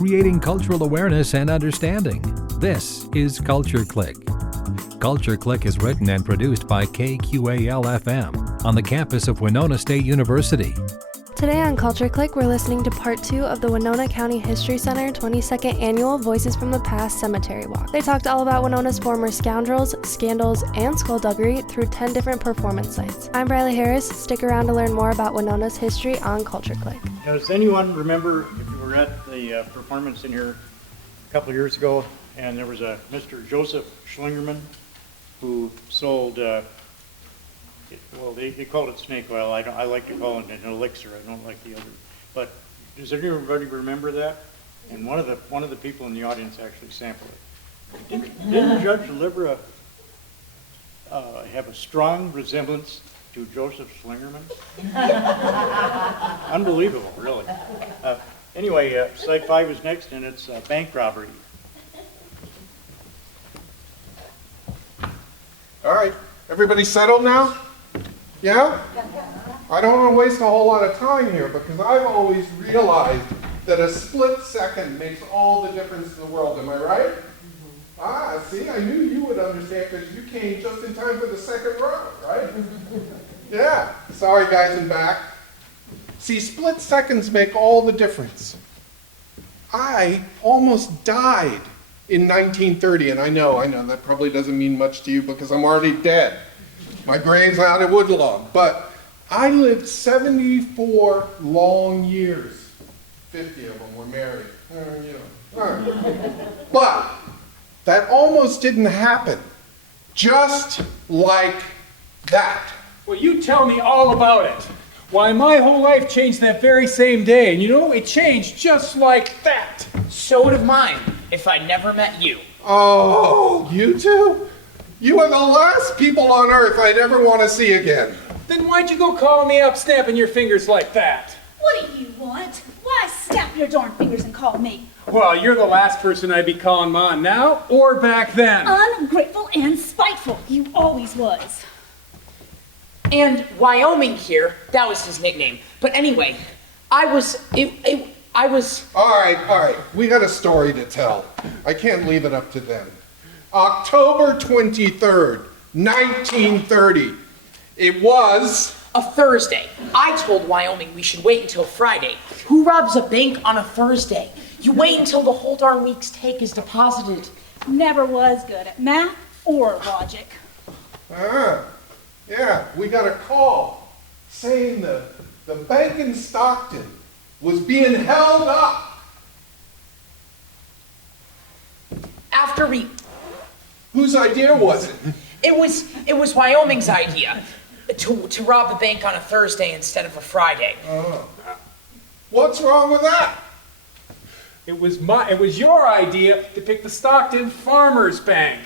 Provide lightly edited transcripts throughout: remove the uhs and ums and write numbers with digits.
creating cultural awareness and understanding. This is Culture Clique. Culture Clique is written and produced by KQAL-FM on the campus of Winona State University. Today on Culture Clique, we're listening to part 2 of the Winona County History Center 22nd Annual Voices from the Past Cemetery Walk. They talked all about Winona's former scoundrels, scandals, and skullduggery through 10 different performance sites. I'm Brylee Harris. Stick around to learn more about Winona's history on Culture Clique. Does anyone remember, if you were at the performance in here a couple of years ago, and there was a Mr. Joseph Schlingerman who sold well, they called it snake oil. I like to call it an elixir. I don't like the other. But does everybody remember that? And one of the people in the audience actually sampled it. Didn't Judge Libra have a strong resemblance to Joseph Schlingerman? Unbelievable, really. Anyway, Site 5 is next, and it's bank robbery. All right, everybody settled now? Yeah? I don't want to waste a whole lot of time here because I've always realized that a split second makes all the difference in the world. Am I right? See, I knew you would understand because you came just in time for the second round, right? Yeah. Sorry, guys, I'm back. See, split seconds make all the difference. I almost died in 1930, and I know, that probably doesn't mean much to you because I'm already dead. My grave's out at Woodlawn, but I lived 74 long years. 50 of them were married, But that almost didn't happen, just like that. Well, you tell me all about it. Why, my whole life changed that very same day, and it changed just like that. So would have mine, if I'd never met you. Oh, you two? You are the last people on earth I'd ever want to see again. Then why'd you go calling me up, snapping your fingers like that? What do you want? Why snap your darn fingers and call me? Well, you're the last person I'd be calling Mom now or back then. Ungrateful and spiteful. You always was. And Wyoming here, that was his nickname. But anyway, I was... All right. We got a story to tell. I can't leave it up to them. October 23rd, 1930. It was... a Thursday. I told Wyoming we should wait until Friday. Who robs a bank on a Thursday? You wait until the whole darn week's take is deposited. Never was good at math or logic. Yeah, we got a call saying the bank in Stockton was being held up. After we... Whose idea was it? It was Wyoming's idea to rob the bank on a Thursday instead of a Friday. What's wrong with that? It was your idea to pick the Stockton Farmers Bank.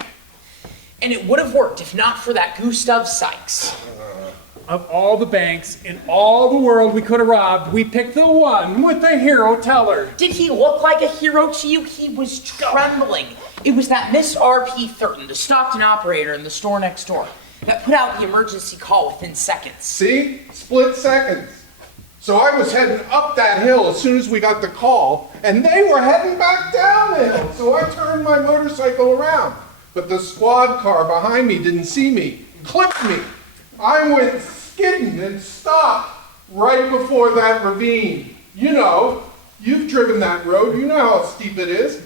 And it would have worked if not for that Gustav Sykes. Of all the banks in all the world we could have robbed, we picked the one with the hero teller. Did he look like a hero to you? He was trembling. It was that Miss R.P. Thurton, the Stockton operator in the store next door, that put out the emergency call within seconds. See? Split seconds. So I was heading up that hill as soon as we got the call, and they were heading back down the hill. So I turned my motorcycle around, but the squad car behind me didn't see me, clipped me. I went skidding and stopped right before that ravine. You've driven that road. You know how steep it is.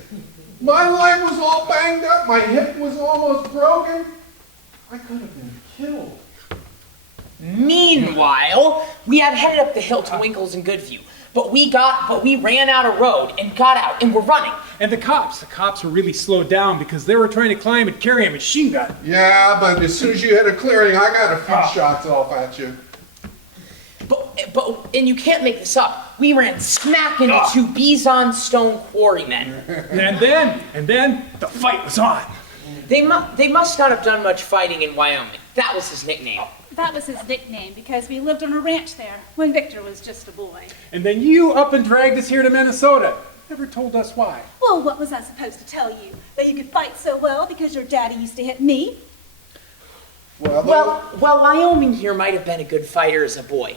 My leg was all banged up. My hip was almost broken. I could have been killed. Meanwhile, we had headed up the hill to Winkles and Goodview, but we ran out of road and got out and were running. And the cops were really slowed down because they were trying to climb and carry a machine gun. Yeah, but as soon as you hit a clearing, I got a few shots off at you. But you can't make this up. We ran smack into two Bison Stone quarrymen. And then the fight was on. They must not have done much fighting in Wyoming. That was his nickname. That was his nickname because we lived on a ranch there when Victor was just a boy. And then you up and dragged us here to Minnesota. Never told us why. Well, what was I supposed to tell you? That you could fight so well because your daddy used to hit me? Well, Wyoming here might have been a good fighter as a boy.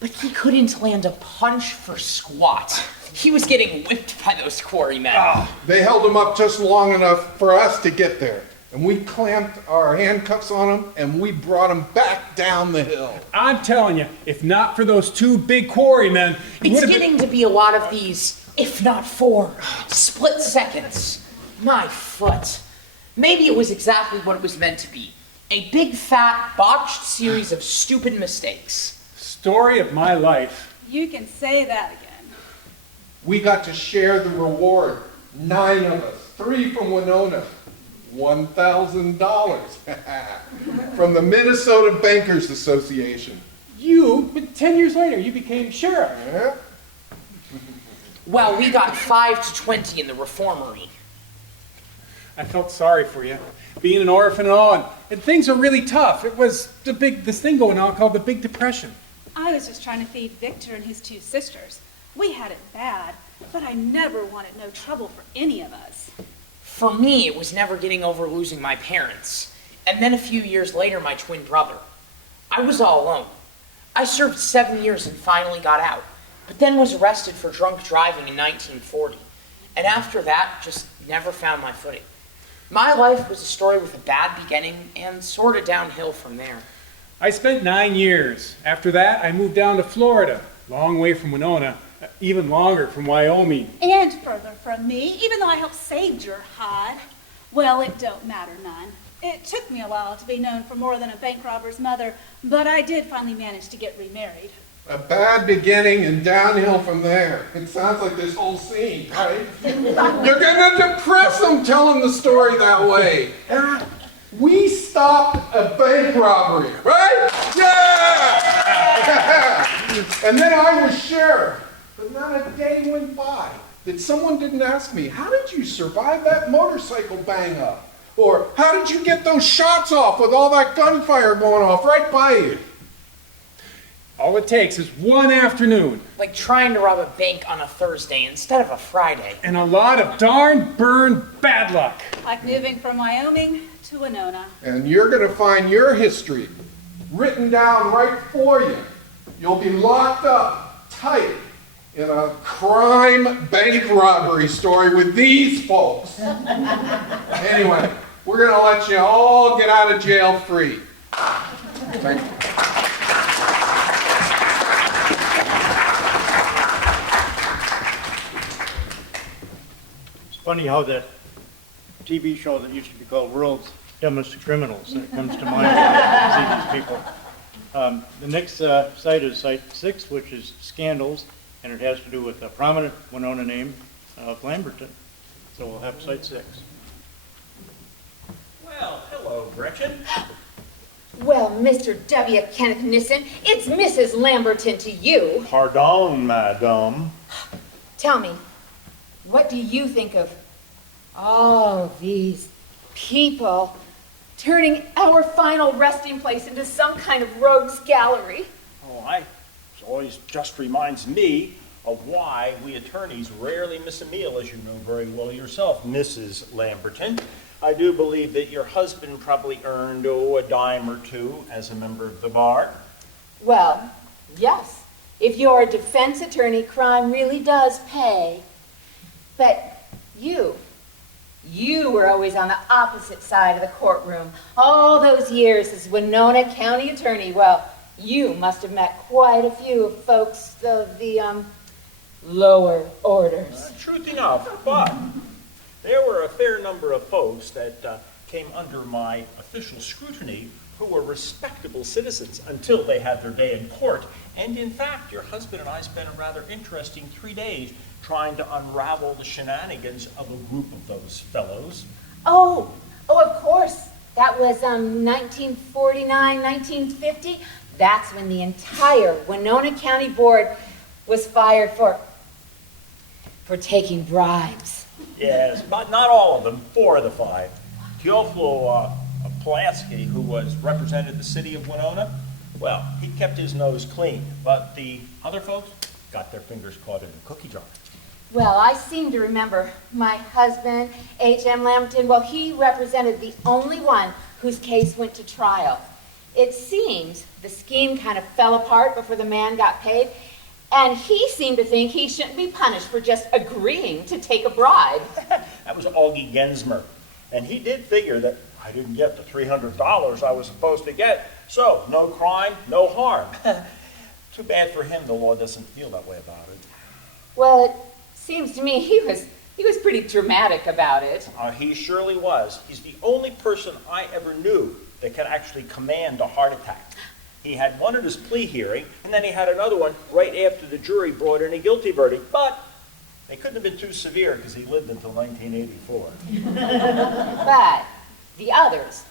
but he couldn't land a punch for squat. He was getting whipped by those quarrymen. They held him up just long enough for us to get there. And we clamped our handcuffs on him, and we brought him back down the hill. I'm telling you, if not for those two big quarrymen, It's getting to be a lot of these, if not for, split seconds. My foot. Maybe it was exactly what it was meant to be. A big, fat, botched series of stupid mistakes. Story of my life. You can say that again. We got to share the reward. 9 of us, 3 from Winona. $1,000 from the Minnesota Bankers Association. But 10 years later, you became sheriff. Yeah? Well, we got 5 to 20 in the reformery. I felt sorry for you, being an orphan and all, and things are really tough. It was this thing going on called the Big Depression. I was just trying to feed Victor and his 2 sisters. We had it bad, but I never wanted no trouble for any of us. For me, it was never getting over losing my parents. And then a few years later, my twin brother. I was all alone. I served 7 years and finally got out, but then was arrested for drunk driving in 1940. And after that, just never found my footing. My life was a story with a bad beginning and sort of downhill from there. I spent 9 years. After that, I moved down to Florida, long way from Winona, even longer from Wyoming. And further from me, even though I helped save your hide. Well, it don't matter none. It took me a while to be known for more than a bank robber's mother, but I did finally manage to get remarried. A bad beginning and downhill from there. It sounds like this whole scene, right? You're gonna depress them telling the story that way. We stopped a bank robbery, right? Yeah! And then I was sheriff. But not a day went by that someone didn't ask me, how did you survive that motorcycle bang up? Or how did you get those shots off with all that gunfire going off right by you? All it takes is one afternoon. Like trying to rob a bank on a Thursday instead of a Friday. And a lot of darn burned bad luck. Like moving from Wyoming to Winona. And you're gonna find your history written down right for you. You'll be locked up tight in a crime bank robbery story with these folks. Anyway, we're gonna let you all get out of jail free. Thank you. It's funny how that TV show that used to be called World's Dumbest Criminals, that comes to mind when I see these people. The next site is Site 6, which is Scandals, and it has to do with a prominent Winona name of Lamberton. So we'll have Site 6. Well, hello, Gretchen. Well, Mr. W. Kenneth Nissen, it's Mrs. Lamberton to you. Pardon, madame. Tell me, what do you think of all these people turning our final resting place into some kind of rogues gallery? Oh, it always just reminds me of why we attorneys rarely miss a meal, as you know very well yourself, Mrs. Lamberton. I do believe that your husband probably earned, a dime or two as a member of the bar. Well, yes. If you're a defense attorney, crime really does pay. But you were always on the opposite side of the courtroom. All those years as Winona County attorney, well, you must have met quite a few folks of the, lower orders. Truth enough, but there were a fair number of folks that came under my official scrutiny who were respectable citizens until they had their day in court. And in fact, your husband and I spent a rather interesting 3 days trying to unravel the shenanigans of a group of those fellows. Oh, of course. That was 1949, 1950. That's when the entire Winona County Board was fired for taking bribes. Yes, but not all of them, 4 of the 5. Teofilo Pulaski, who represented the city of Winona, well, he kept his nose clean, but the other folks got their fingers caught in the cookie jar. Well, I seem to remember my husband, H.M. Lamberton, well, he represented the only one whose case went to trial. It seems the scheme kind of fell apart before the man got paid, and he seemed to think he shouldn't be punished for just agreeing to take a bribe. That was Augie Gensmer. And he did figure that I didn't get the $300 I was supposed to get, so no crime, no harm. Too bad for him the law doesn't feel that way about it. Well, it seems to me he was pretty dramatic about it. He surely was. He's the only person I ever knew that can actually command a heart attack. He had one at his plea hearing, and then he had another one right after the jury brought in a guilty verdict. But they couldn't have been too severe because he lived until 1984. But the others,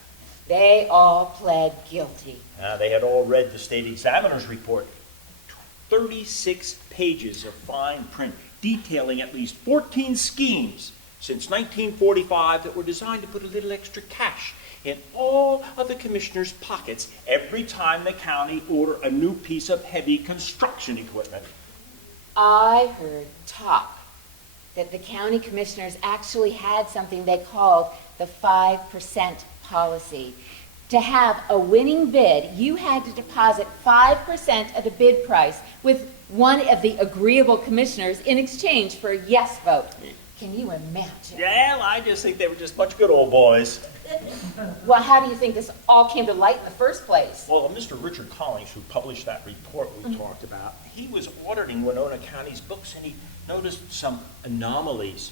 they all pled guilty. They had all read the state examiner's report. 36 pages of fine print detailing at least 14 schemes since 1945 that were designed to put a little extra cash in all of the commissioners' pockets every time the county ordered a new piece of heavy construction equipment. I heard talk that the county commissioners actually had something they called the 5% policy. To have a winning bid, you had to deposit 5% of the bid price with one of the agreeable commissioners in exchange for a yes vote. Can you imagine? Yeah, I just think they were just a bunch of good old boys. Well, how do you think this all came to light in the first place? Well, Mr. Richard Collins, who published that report we talked about, he was auditing Winona County's books and he noticed some anomalies.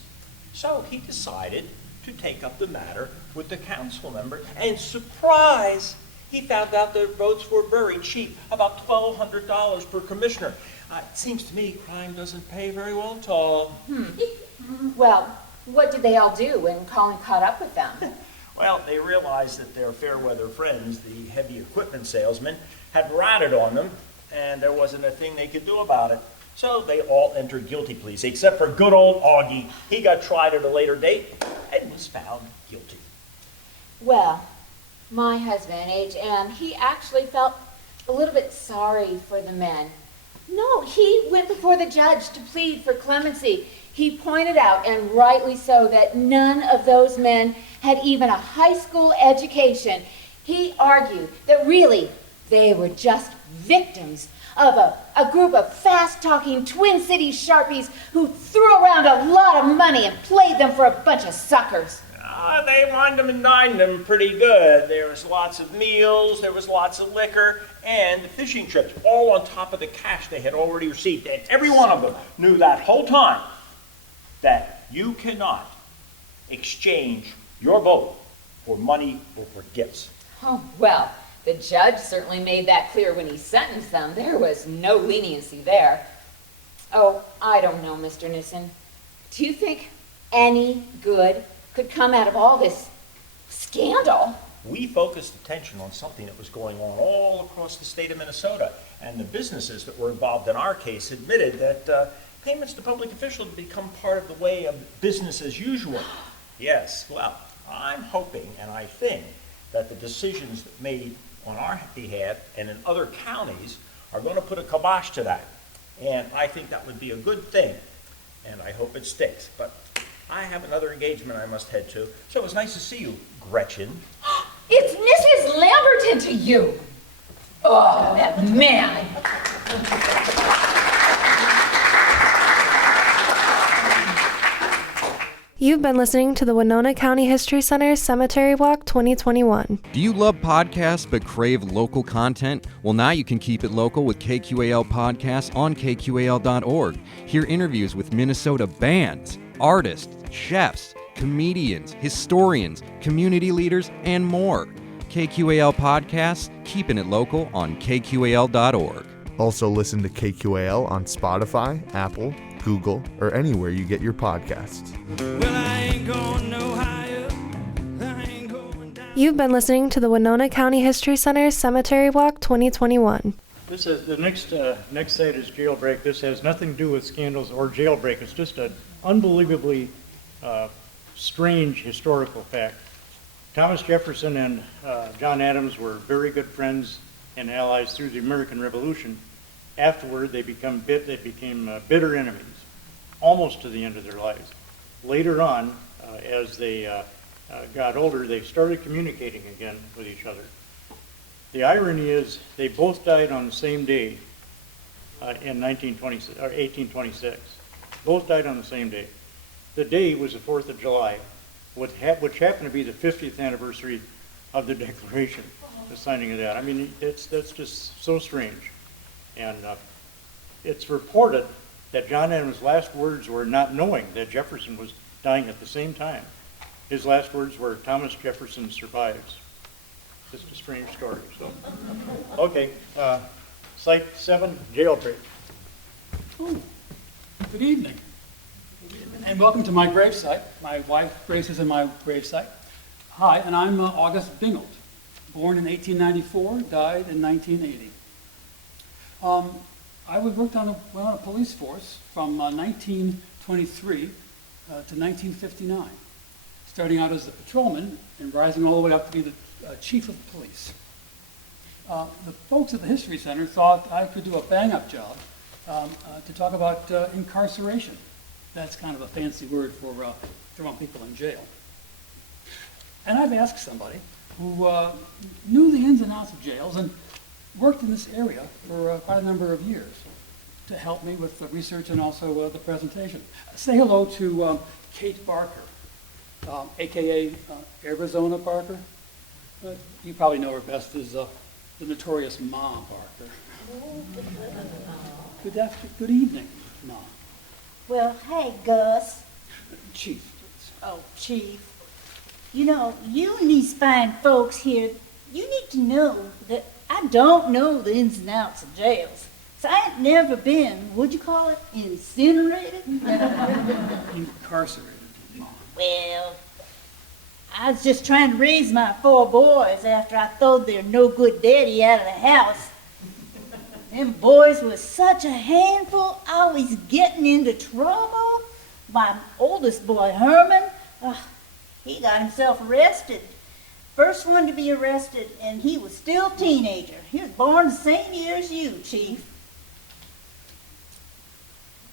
So he decided to take up the matter with the council member, and surprise, he found out their votes were very cheap, about $1,200 per commissioner. It seems to me crime doesn't pay very well at all. Well, what did they all do when Colin caught up with them? Well, they realized that their fair weather friends, the heavy equipment salesmen, had ratted on them, and there wasn't a thing they could do about it. So they all entered guilty pleas, except for good old Augie. He got tried at a later date and was found guilty. Well, my husband, H.M., he actually felt a little bit sorry for the men. No, he went before the judge to plead for clemency. He pointed out, and rightly so, that none of those men had even a high school education. He argued that really they were just victims of a group of fast-talking Twin Cities Sharpies who threw around a lot of money and played them for a bunch of suckers. They wined them and dined them pretty good. There was lots of meals, there was lots of liquor, and fishing trips, all on top of the cash they had already received. And every one of them knew that whole time that you cannot exchange your vote for money or for gifts. Oh, well, the judge certainly made that clear when he sentenced them. There was no leniency there. Oh, I don't know, Mr. Nissen. Do you think any good could come out of all this scandal? We focused attention on something that was going on all across the state of Minnesota, and the businesses that were involved in our case admitted that payments to public officials had become part of the way of business as usual. Yes, well, I'm hoping and I think that the decisions that made on our behalf and in other counties are going to put a kibosh to that. And I think that would be a good thing, and I hope it sticks. But I have another engagement I must head to, so it was nice to see you, Gretchen. It's Mrs. Lamberton to you. Oh, that man. You've been listening to the Winona County History Center Cemetery Walk 2021. Do you love podcasts but crave local content? Well, now you can keep it local with KQAL Podcasts on KQAL.org. Hear interviews with Minnesota bands, artists, chefs, comedians, historians, community leaders, and more. KQAL Podcasts, keeping it local on KQAL.org. Also listen to KQAL on Spotify, Apple, Google, or anywhere you get your podcasts. Well, I ain't going no higher. I ain't going down. You've been listening to the Winona County History Center Cemetery Walk 2021. This is the next site is jailbreak. This has nothing to do with scandals or jailbreak. It's just an unbelievably strange historical fact. Thomas Jefferson and John Adams were very good friends and allies through the American Revolution. Afterward, they became bitter enemies, almost to the end of their lives. Later on, as they got older, they started communicating again with each other. The irony is they both died on the same day in 1926 or 1826. Both died on the same day. The day was the 4th of July, which happened to be the 50th anniversary of the Declaration, the signing of that. I mean, that's just so strange. And it's reported that John Adams' last words were, not knowing that Jefferson was dying at the same time, his last words were, "Thomas Jefferson survives." Just a strange story. So, okay, Site 7, jailbreak. Oh, good evening. And welcome to my gravesite. My wife Grace is in my gravesite. Hi, and I'm August Bingold, born in 1894, died in 1980. I worked on a police force from 1923 to 1959, starting out as a patrolman and rising all the way up to be the chief of police. The folks at the History Center thought I could do a bang-up job to talk about incarceration. That's kind of a fancy word for throwing people in jail. And I've asked somebody who knew the ins and outs of jails and worked in this area for quite a number of years to help me with the research and also the presentation. Say hello to Kate Barker, a.k.a. Arizona Barker. You probably know her best as the notorious Ma Barker. Good evening, Ma. Well, hey, Gus. Chief, please. Oh, Chief. You know, you and these fine folks here, you need to know that I don't know the ins and outs of jails. So I ain't never been, what'd you call it, incinerated? Incarcerated, Ma. Well, I was just trying to raise my 4 boys after I throwed their no-good daddy out of the house. Them boys was such a handful, always getting into trouble. My oldest boy, Herman, he got himself arrested. First one to be arrested, and he was still a teenager. He was born the same year as you, Chief.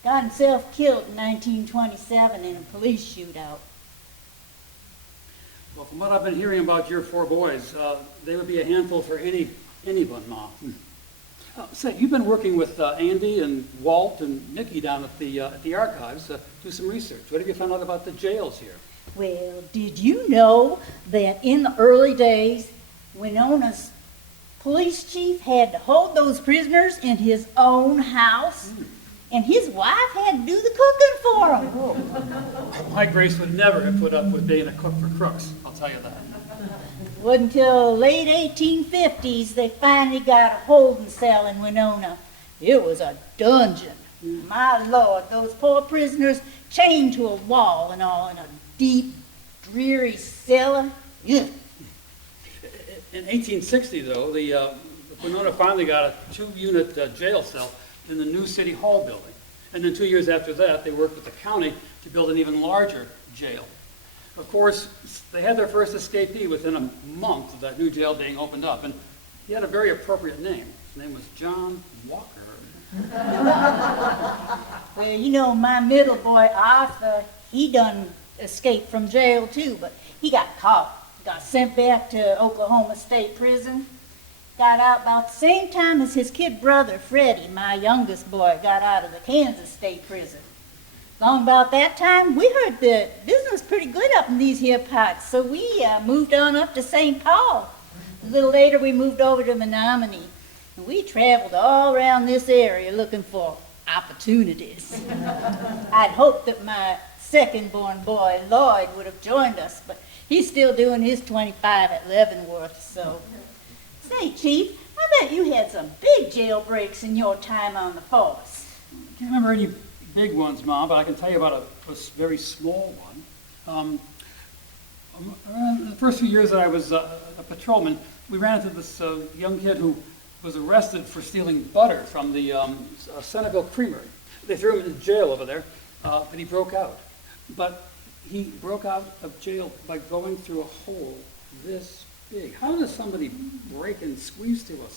Got himself killed in 1927 in a police shootout. Well, from what I've been hearing about your 4 boys, they would be a handful for anyone, Ma. Say, you've been working with Andy and Walt and Mickey down at the archives to do some research. What have you found out about the jails here? Well, did you know that in the early days, Winona's police chief had to hold those prisoners in his own house? And his wife had to do the cooking for him. My Grace would never have put up with being a cook for crooks, I'll tell you that. It wasn't until late 1850s they finally got a holding cell in Winona. It was a dungeon. My Lord, those poor prisoners chained to a wall and all in a deep, dreary cellar. Ugh. In 1860, though, the Winona finally got a 2-unit jail cell in the new City Hall building. And then 2 years after that, they worked with the county to build an even larger jail. Of course, they had their first escapee within a month of that new jail being opened up, and he had a very appropriate name. His name was John Walker. Well, you know, my middle boy, Arthur, he done escaped from jail too, but he got caught. Got sent back to Oklahoma State Prison. Got out about the same time as his kid brother, Freddie, my youngest boy, got out of the Kansas State Prison. Long about that time, we heard that business was pretty good up in these here parts, so we moved on up to St. Paul. A little later, we moved over to Menominee. And we traveled all around this area looking for opportunities. I'd hoped that my second-born boy, Lloyd, would have joined us, but he's still doing his 25 at Leavenworth, so. Say, Chief, I bet you had some big jailbreaks in your time on the force. I can't remember any big ones, Ma, but I can tell you about a very small one. The first few years that I was a patrolman, we ran into this young kid who was arrested for stealing butter from the Centerville Creamery. They threw him in jail over there, but he broke out. But he broke out of jail by going through a hole this big. How does somebody break and squeeze through a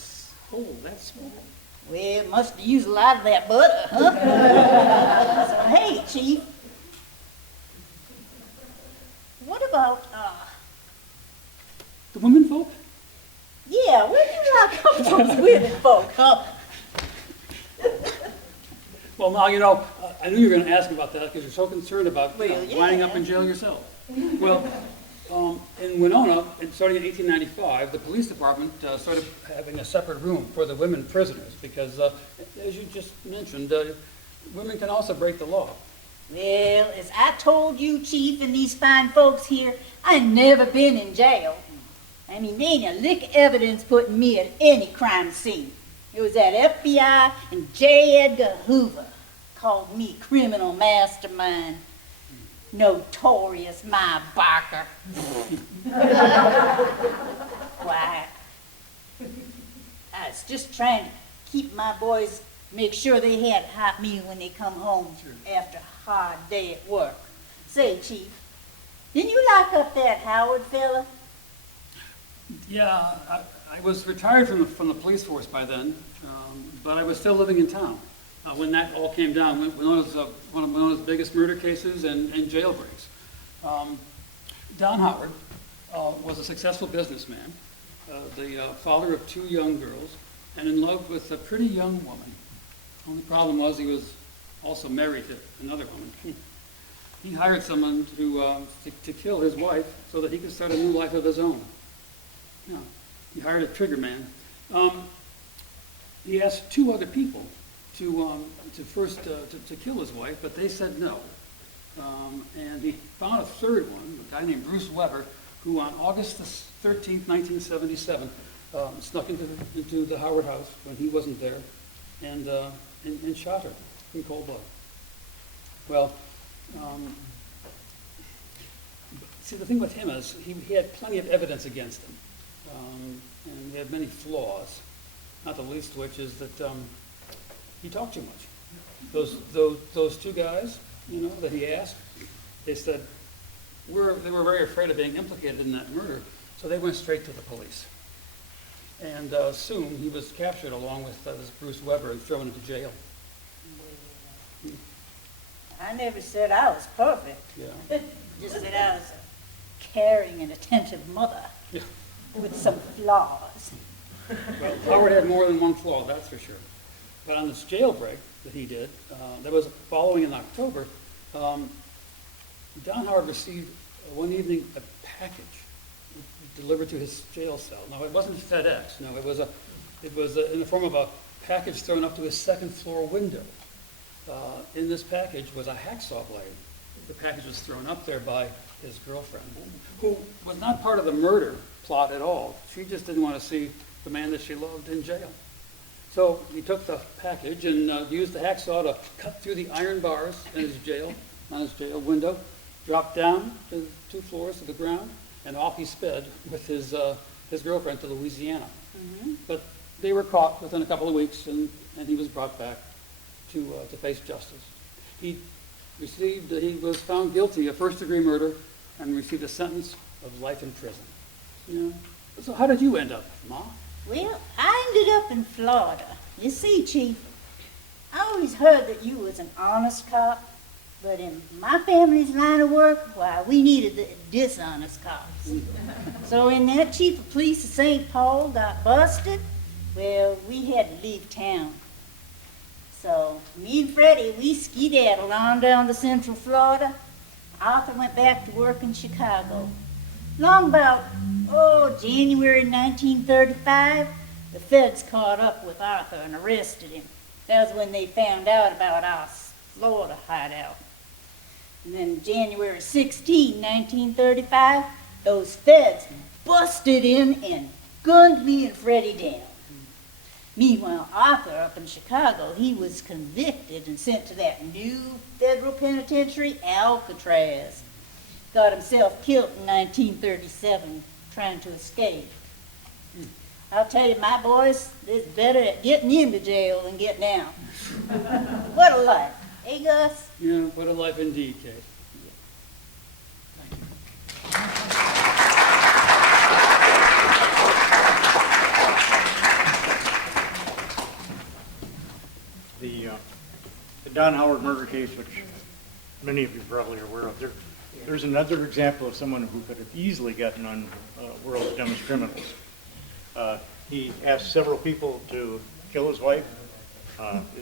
hole that small? Well, must have used a lot of that butter, huh? So, hey, Chief, what about, the women folk? yeah, where do you now, I knew you were going to ask about that because you're so concerned about winding up in jail yourself. Well, in Winona, starting in 1895, the police department started having a separate room for the women prisoners because, as you just mentioned, women can also break the law. Well, as I told you, Chief, and these fine folks here, I never been in jail. I mean, there ain't a lick of evidence putting me at any crime scene. It was that FBI and J. Edgar Hoover called me criminal mastermind. Notorious my barker. Why, I was just trying to keep my boys, make sure they had a hot meal when they come home after a hard day at work. Say, Chief, didn't you lock up that Howard fella? Yeah, I was retired from the police force by then, but I was still living in town when that all came down. Winona was one of Winona's biggest murder cases and jailbreaks. Don Howard was a successful businessman, the father of 2 young girls, and in love with a pretty young woman. Only problem was he was also married to another woman. He hired someone to kill his wife so that he could start a new life of his own. No, he hired a trigger man. He asked 2 other people to kill his wife, but they said no. And he found a third one, a guy named Bruce Weber, who on August 13th, 1977, snuck into the Howard house when he wasn't there, and shot her in cold blood. Well, see, the thing with him is he had plenty of evidence against him. And he had many flaws, not the least of which is that he talked too much. Those 2 guys, that he asked, they said they were very afraid of being implicated in that murder, so they went straight to the police. And soon he was captured along with this Bruce Weber and thrown into jail. I never said I was perfect. Yeah. Just that I was a caring and attentive mother. Yeah. With some flaws. Well, Howard had more than one flaw, that's for sure. But on this jailbreak that he did, that was following in October, Don Howard received one evening a package delivered to his jail cell. Now, it wasn't FedEx. No, it was in the form of a package thrown up to his 2nd floor window. In this package was a hacksaw blade. The package was thrown up there by his girlfriend, who was not part of the murder plot at all. She just didn't want to see the man that she loved in jail. So he took the package and used the hacksaw to cut through the iron bars in his jail, on his jail window, dropped down to 2 floors to the ground, and off he sped with his girlfriend to Louisiana. Mm-hmm. But they were caught within a couple of weeks, and he was brought back to face justice. He was found guilty of 1st-degree murder and received a sentence of life in prison. Yeah. So how did you end up, Ma? Well, I ended up in Florida. You see, Chief, I always heard that you was an honest cop, but in my family's line of work, why, we needed the dishonest cops. So when that chief of police of St. Paul got busted, well, we had to leave town. So me and Freddie, we skedaddled on down to Central Florida. Arthur went back to work in Chicago. Long about, January 1935, the feds caught up with Arthur and arrested him. That was when they found out about our Florida hideout. And then January 16, 1935, those feds busted in and gunned me and Freddie down. Meanwhile, Arthur up in Chicago, he was convicted and sent to that new federal penitentiary, Alcatraz. Got himself killed in 1937 trying to escape. I'll tell you, my boys, it's better at getting into jail than getting out. What a life. Hey, Gus? Yeah, what a life indeed, Kate. The Don Howard murder case, which many of you probably are aware of, there's another example of someone who could have easily gotten on World's Dumbest Criminals. He asked several people to kill his wife.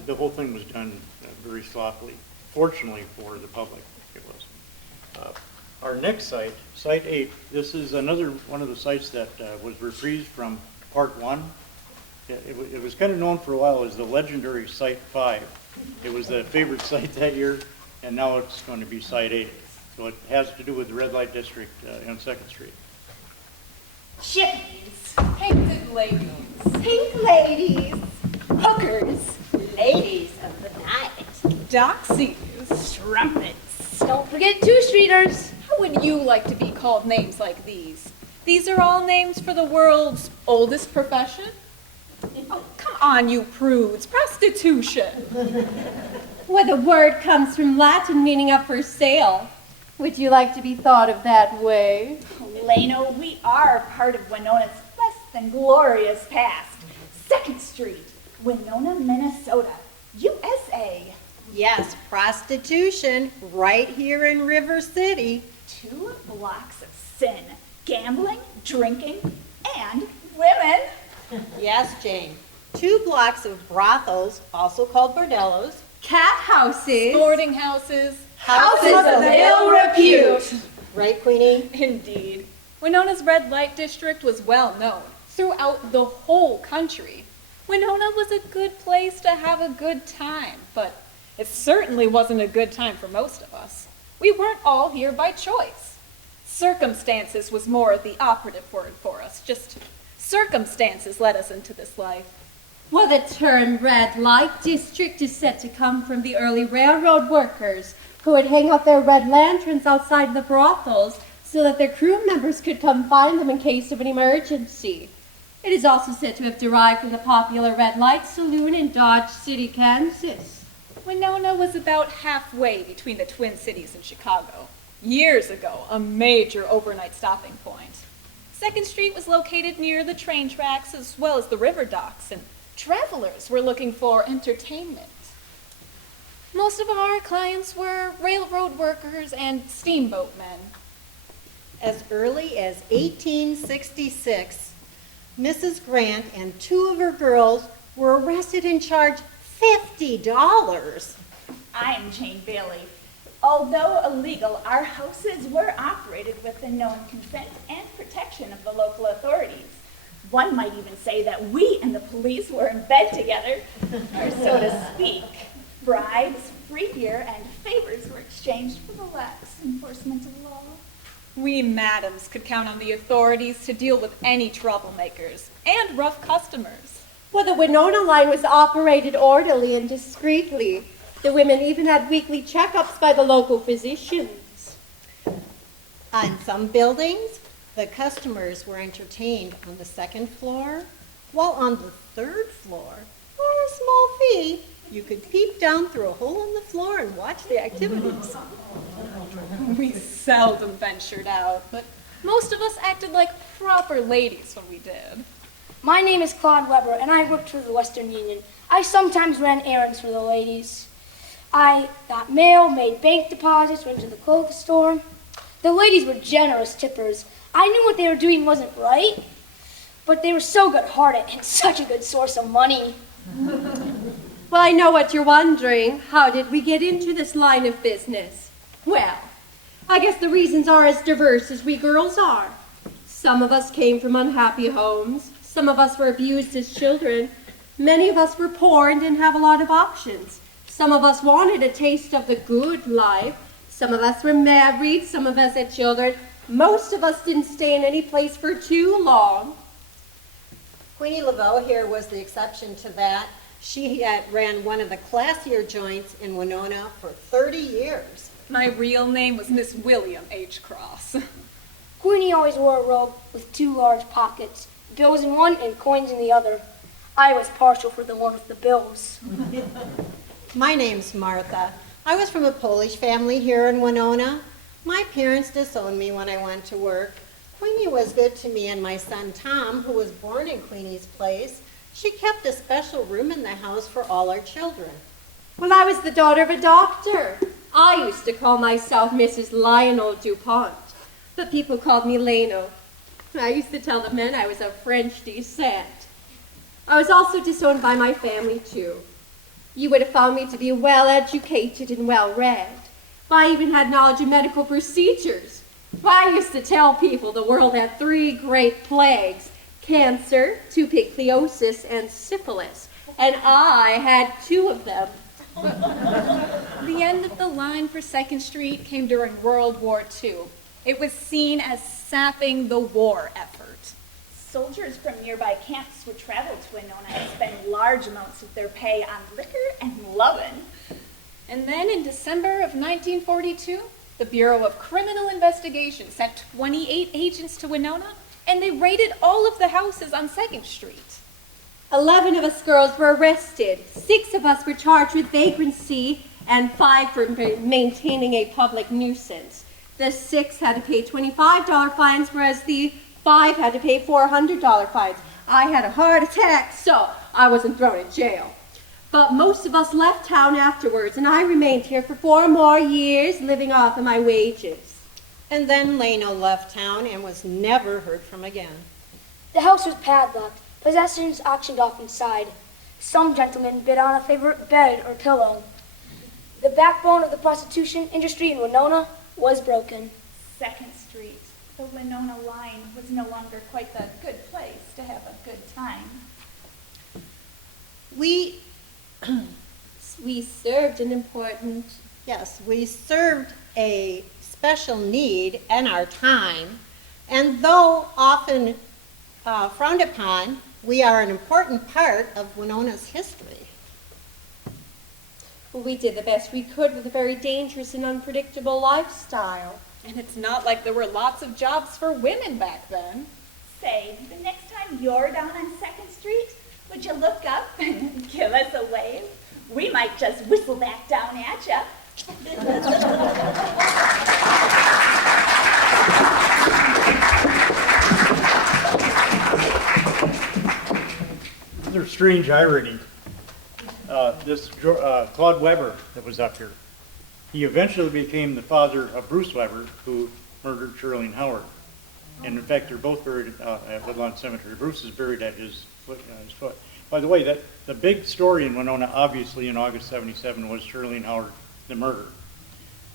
The whole thing was done very sloppily. Fortunately for the public, it was. Our next site, Site 8, this is another one of the sites that was reprised from Part 1. It was kind of known for a while as the legendary Site 5. It was the favorite site that year, and now it's going to be Site 8. So it has to do with the red light district on 2nd Street. Chippies, Painted ladies. pink ladies, hookers, ladies of the night, Doxies. trumpets. Don't forget two-streeters. How would you like to be called names like these? These are all names for the world's oldest profession? Oh, come on, you prudes. Prostitution. Well, the word comes from Latin meaning up for sale. Would you like to be thought of that way? Leno, we are part of Winona's less than glorious past. 2nd Street, Winona, Minnesota, USA. Yes, prostitution right here in River City. 2 blocks of sin, gambling, drinking, and women. Yes, Jane. 2 blocks of brothels, also called bordellos. Cat houses. Boarding houses. Houses of ill repute. Right, Queenie? Indeed. Winona's red light district was well known throughout the whole country. Winona was a good place to have a good time, but it certainly wasn't a good time for most of us. We weren't all here by choice. Circumstances was more the operative word for us. Just circumstances led us into this life. Well, the term red light district is said to come from the early railroad workers who would hang out their red lanterns outside the brothels so that their crew members could come find them in case of an emergency. It is also said to have derived from the popular Red Light Saloon in Dodge City, Kansas. Winona was about halfway between the Twin Cities and Chicago. Years ago, a major overnight stopping point. 2nd Street was located near the train tracks as well as the river docks, and travelers were looking for entertainment. Most of our clients were railroad workers and steamboat men. As early as 1866, Mrs. Grant and 2 of her girls were arrested and charged $50. I'm Jane Bailey. Although illegal, our houses were operated with the known consent and protection of the local authorities. One might even say that we and the police were in bed together, or so to speak. Bribes, free beer, and favors were exchanged for the lax enforcement of law. We madams could count on the authorities to deal with any troublemakers and rough customers. Well, the Winona line was operated orderly and discreetly. The women even had weekly checkups by the local physicians. On some buildings, the customers were entertained on the 2nd floor, while on the 3rd floor, for a small fee, you could peep down through a hole in the floor and watch the activities. We seldom ventured out, but most of us acted like proper ladies when we did. My name is Claude Weber, and I worked for the Western Union. I sometimes ran errands for the ladies. I got mail, made bank deposits, went to the clothes store. The ladies were generous tippers. I knew what they were doing wasn't right, but they were so good-hearted and such a good source of money. Well, I know what you're wondering. How did we get into this line of business? Well, I guess the reasons are as diverse as we girls are. Some of us came from unhappy homes. Some of us were abused as children. Many of us were poor and didn't have a lot of options. Some of us wanted a taste of the good life. Some of us were married. Some of us had children. Most of us didn't stay in any place for too long. Queenie Laveau here was the exception to that. She ran one of the classier joints in Winona for 30 years. My real name was Miss William H. Cross. Queenie always wore a robe with 2 large pockets, bills in one and coins in the other. I was partial for the one with the bills. My name's Martha. I was from a Polish family here in Winona. My parents disowned me when I went to work. Queenie was good to me and my son Tom, who was born in Queenie's place. She kept a special room in the house for all our children. Well, I was the daughter of a doctor. I used to call myself Mrs. Lionel DuPont, but people called me Leno. I used to tell the men I was of French descent. I was also disowned by my family, too. You would have found me to be well-educated and well-read. I even had knowledge of medical procedures. I used to tell people the world had 3 great plagues: cancer, tuberculosis, and syphilis. And I had 2 of them. The end of the line for 2nd Street came during World War II. It was seen as sapping the war effort. Soldiers from nearby camps would travel to Winona and spend large amounts of their pay on liquor and lovin'. And then in December of 1942, the Bureau of Criminal Investigation sent 28 agents to Winona, and they raided all of the houses on 2nd Street. 11 of us girls were arrested. 6 of us were charged with vagrancy, and 5 for maintaining a public nuisance. The 6 had to pay $25 fines, whereas the 5 had to pay $400 fines. I had a heart attack, so I wasn't thrown in jail. But most of us left town afterwards, and I remained here for 4 more years, living off of my wages. And then Leno left town and was never heard from again. The house was padlocked, possessions auctioned off inside. Some gentlemen bid on a favorite bed or pillow. The backbone of the prostitution industry in Winona was broken. 2nd Street, the Winona line, was no longer quite the good place to have a good time. We served an important... Yes, we served a special need in our time, and though often frowned upon, we are an important part of Winona's history. We did the best we could with a very dangerous and unpredictable lifestyle. And it's not like there were lots of jobs for women back then. Say, the next time you're down on 2nd Street, would you look up and give us a wave? We might just whistle back down at you. Another strange irony. This Claude Weber that was up here, he eventually became the father of Bruce Weber, who murdered Shirley Howard. And in fact, they're both buried at Woodlawn Cemetery. Bruce is buried at his foot. By the way, the big story in Winona, obviously in August '77, was Shirley Howard, the murder.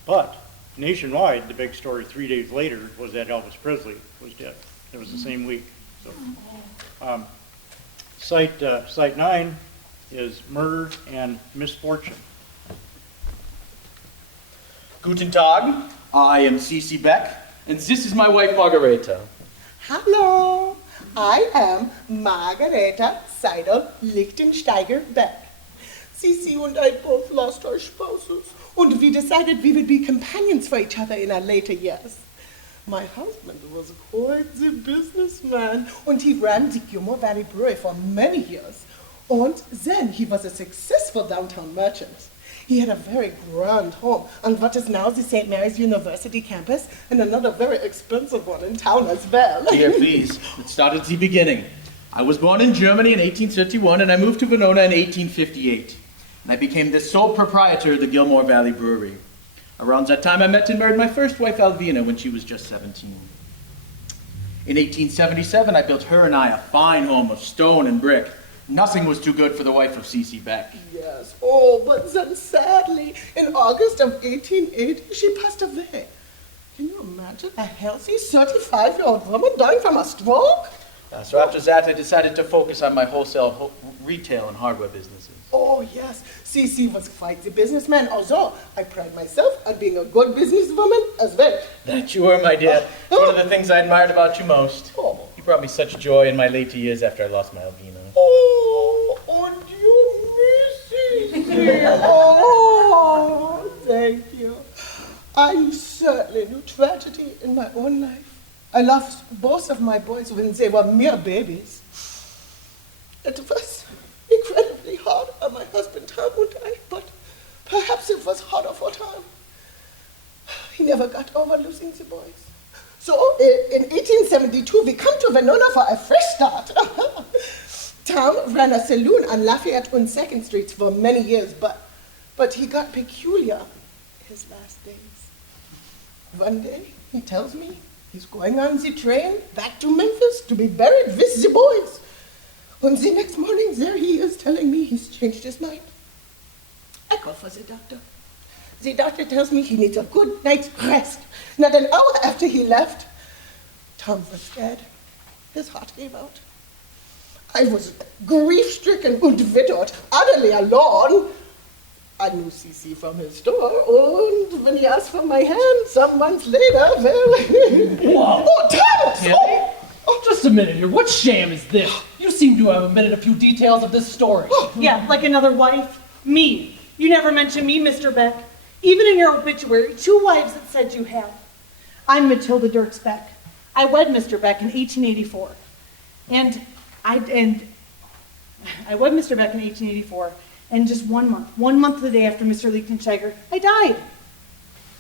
But nationwide, the big story 3 days later was that Elvis Presley was dead. It was the same week. So, Site 9 is murder and misfortune. Guten Tag, I am C.C. Beck, and this is my wife Margareta. Hallo, I am Margareta Seidel-Lichtensteiger Beck. Cici and I both lost our spouses, and we decided we would be companions for each other in our later years. My husband was quite the businessman, and he ran the Gilmore Valley Brewery for many years. And then he was a successful downtown merchant. He had a very grand home on what is now the St. Mary's University campus, and another very expensive one in town as well. Here, please. Let's start at the beginning. I was born in Germany in 1831, and I moved to Winona in 1858. And I became the sole proprietor of the Gilmore Valley Brewery. Around that time, I met and married my first wife, Alvina, when she was just 17. In 1877, I built her and I a fine home of stone and brick. Nothing was too good for the wife of C.C. Beck. Yes, oh, but then sadly, in August of 1880, she passed away. Can you imagine a healthy 35-year-old woman dying from a stroke? So after that, I decided to focus on my wholesale, retail, and hardware businesses. Oh, yes, C.C. was quite the businessman, although I pride myself on being a good businesswoman as well. That you were, my dear. It's one of the things I admired about you most. Oh. You brought me such joy in my later years after I lost my Alvina. Oh, and you miss C.C. Oh, thank you. I certainly knew tragedy in my own life. I lost both of my boys when they were mere babies. It was incredibly hard on my husband Tom and I, but perhaps it was harder for Tom. He never got over losing the boys. So in 1872, we come to Winona for a fresh start. Tom ran a saloon on Lafayette and 2nd Streets for many years, but he got peculiar his last days. One day, he tells me he's going on the train back to Memphis to be buried with the boys. And the next morning, there he is telling me he's changed his mind. I call for the doctor. The doctor tells me he needs a good night's rest. Not an hour after he left, Tom was dead. His heart gave out. I was grief-stricken and widowed, utterly alone. I knew CC from his door, and when he asked for my hand some months later, well... Whoa! Oh, Thomas! Really? Oh, just a minute here. What sham is this? You seem to have omitted a few details of this story. Yeah, like another wife. Me. You never mentioned me, Mr. Beck. Even in your obituary, 2 wives it said you had. I'm Matilda Dirks Beck. I wed Mr. Beck in 1884. And I wed Mr. Beck in 1884. And just 1 month the day after Mr. Lichtensteiger, I died.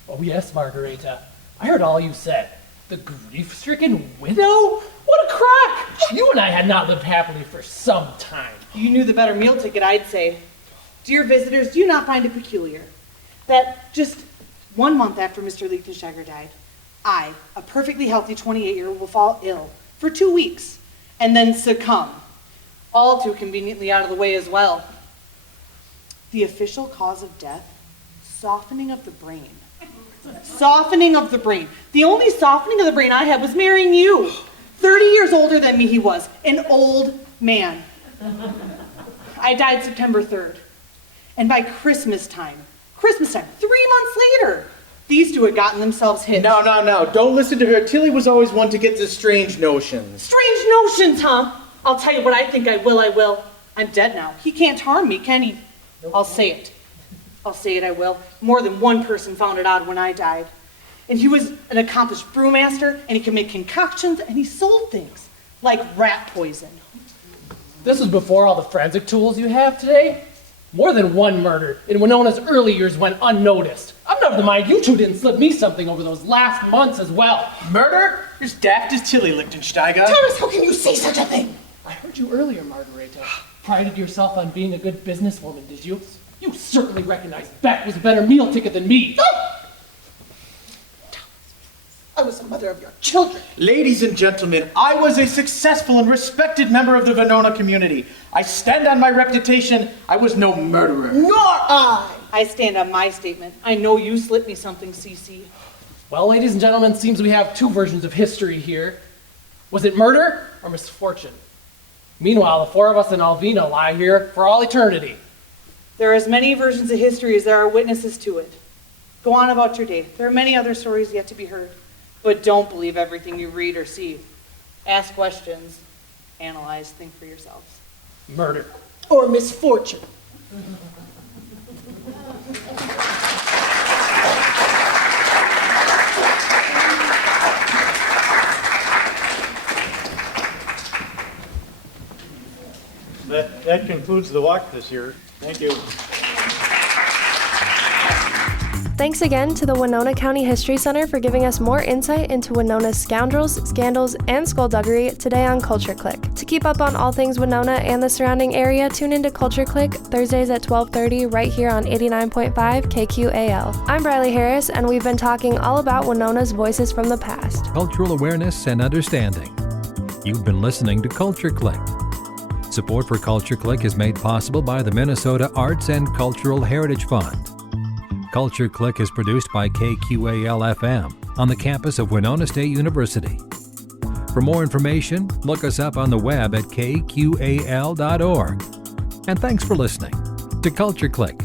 Oh yes, Margareta. I heard all you said. The grief-stricken widow? What a crack! You and I had not lived happily for some time. You knew the better meal ticket, I'd say. Dear visitors, do you not find it peculiar that just 1 month after Mr. Lichtensteiger died, I, a perfectly healthy 28-year-old, will fall ill for 2 weeks and then succumb, all too conveniently out of the way as well. The official cause of death, softening of the brain. Softening of the brain. The only softening of the brain I had was marrying you. 30 years older than me he was, an old man. I died September 3rd. And by Christmas time, 3 months later, these two had gotten themselves hitched. No. Don't listen to her. Tilly was always one to get the strange notions. Strange notions, huh? I'll tell you what I think I will. I'm dead now. He can't harm me, can he? I'll say it, I will. More than one person found it out when I died. And he was an accomplished brewmaster, and he could make concoctions, and he sold things, like rat poison. This was before all the forensic tools you have today? More than one murder in Winona's early years went unnoticed. I'm never mind you two didn't slip me something over those last months as well. Murder? You're as daft as Tilly, Lichtensteiger. Thomas, how can you say such a thing? I heard you earlier, Margareta. Prided yourself on being a good businesswoman, did you? You certainly recognized Beck was a better meal ticket than me. I was the mother of your children. Ladies and gentlemen, I was a successful and respected member of the Winona community. I stand on my reputation. I was no murderer. Nor I. I stand on my statement. I know you slipped me something, CC. Well, ladies and gentlemen, seems we have 2 versions of history here. Was it murder or misfortune? Meanwhile, the 4 of us in Alvina lie here for all eternity. There are as many versions of history as there are witnesses to it. Go on about your day. There are many other stories yet to be heard. But don't believe everything you read or see. Ask questions. Analyze. Think for yourselves. Murder. Or misfortune. That concludes the walk this year. Thank you. Thanks again to the Winona County History Center for giving us more insight into Winona's scoundrels, scandals, and skullduggery today on Culture Clique. To keep up on all things Winona and the surrounding area, tune into Culture Clique Thursdays at 12:30 right here on 89.5 KQAL. I'm Brylee Harris, and we've been talking all about Winona's voices from the past. Cultural awareness and understanding. You've been listening to Culture Clique. Support for Culture Clique is made possible by the Minnesota Arts and Cultural Heritage Fund. Culture Clique is produced by KQAL-FM on the campus of Winona State University. For more information, look us up on the web at kqal.org. And thanks for listening to Culture Clique.